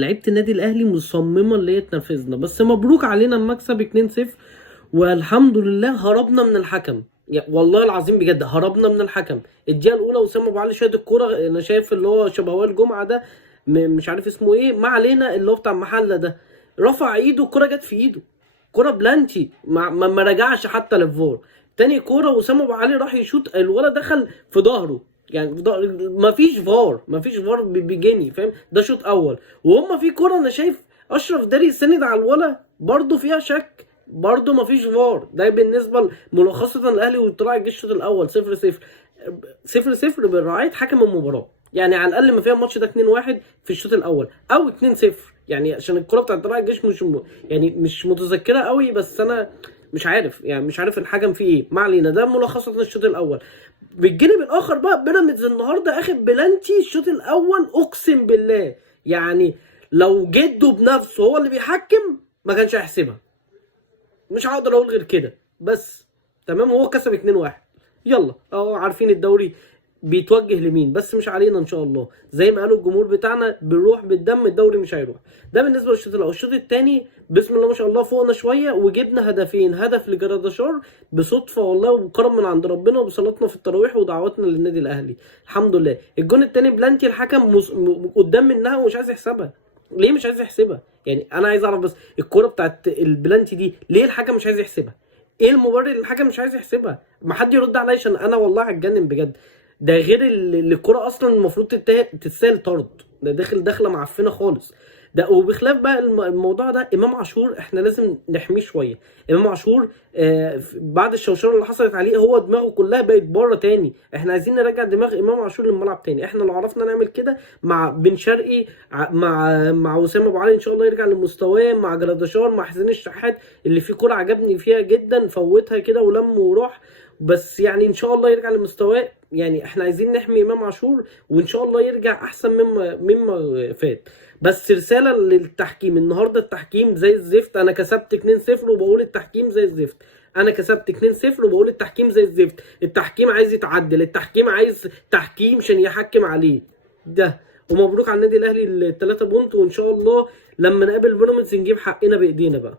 لعيبه النادي الاهلي مصممه اللي هي تنرفزنا، بس مبروك علينا المكسب 2-0 والحمد لله. هربنا من الحكم، والله العظيم بجد هربنا من الحكم. الدقيقه الاولى وسام ابو علي شايط الكوره، انا شايف اللي هو شبه وائل جمعه ده، مش عارف اسمه ايه، ما علينا، اللي هو بتاع المحله ده، رفع ايده الكوره جت في ايده، كوره بلانتي، ما رجعش حتى للفار. تاني كوره وسام ابو علي راح يشوط، الولد دخل في ظهره، يعني مفيش فار، مفيش فار بيجيني، فاهم؟ ده شوط اول. وهم في كوره انا شايف اشرف داري سند على الولد برضه فيها شك، برضه مفيش فار. ده بالنسبه ملخصه الاهلي وطلع الجيش الشوط الاول 0-0 0-0 برعايه حكم المباراه. يعني على الاقل ما فيها الماتش ده 2-1 في الشوط الاول او 2-0، يعني عشان الكره بتاعت طلائع الجيش يعني مش متذكره قوي، بس انا مش عارف، يعني مش عارف الحكم فيه ايه، ما علينا. ده ملخصه الشوط الاول. بالجانب الاخر بقى بيراميدز النهارده اخد بلانتي الشوط الاول، اقسم بالله يعني لو جده بنفسه هو اللي بيحكم ما كانش هيحسبها، مش هقدر اقول غير كده. بس تمام، هو كسب 2-1. يلا عارفين الدوري بيتوجه لمين، بس مش علينا ان شاء الله. زي ما قالوا الجمهور بتاعنا بالروح بالدم، الدوري مش هيروح. ده بالنسبه للشوط الاول. الشوط الثاني بسم الله ما شاء الله فوقنا شويه وجبنا هدفين، هدف لجراداشار بصدفه والله وكرم من عند ربنا وبصلاتنا في التراويح ودعواتنا للنادي الاهلي الحمد لله. الجون الثاني بلانتي الحكم قدام منها ومش عايز يحسبها. ليه مش عايز يحسبها؟ يعني انا عايز اعرف بس الكوره بتاعت البلانتي دي ليه الحكم مش عايز يحسبها؟ ايه المبرر اللي الحكم مش عايز يحسبها؟ ما حد يرد عليا عشان انا والله هتجنن بجد. ده غير اللي الكوره اصلا المفروض تتسال طرد، ده داخله معفنه خالص. ده وبخلاف بقى الموضوع ده، امام عاشور احنا لازم نحميه شويه. امام عاشور بعد الشوشره اللي حصلت عليه هو دماغه كلها بقت بره تاني. احنا عايزين نرجع دماغ امام عاشور للملعب تاني. احنا لو عرفنا نعمل كده مع بن شرقي، مع وسام ابو علي ان شاء الله يرجع لمستواه، مع جراداشار، مع حسين الشحات اللي فيه كوره عجبني فيها جدا، فوتها كده ولم وراح، بس يعني ان شاء الله يرجع لمستواه. يعني احنا عايزين نحمي امام عاشور وان شاء الله يرجع احسن مما فات. بس رساله للتحكيم النهارده، التحكيم زي الزفت. انا كسبت 2-0 وبقول التحكيم زي الزفت. انا كسبت 2-0 وبقول التحكيم زي الزفت. التحكيم عايز يتعدل، التحكيم عايز تحكيم عشان يحكم عليه ده. ومبروك على النادي الاهلي ال3 بونت، وان شاء الله لما نقابل بيراميدز نجيب حقنا بايدينا بقى.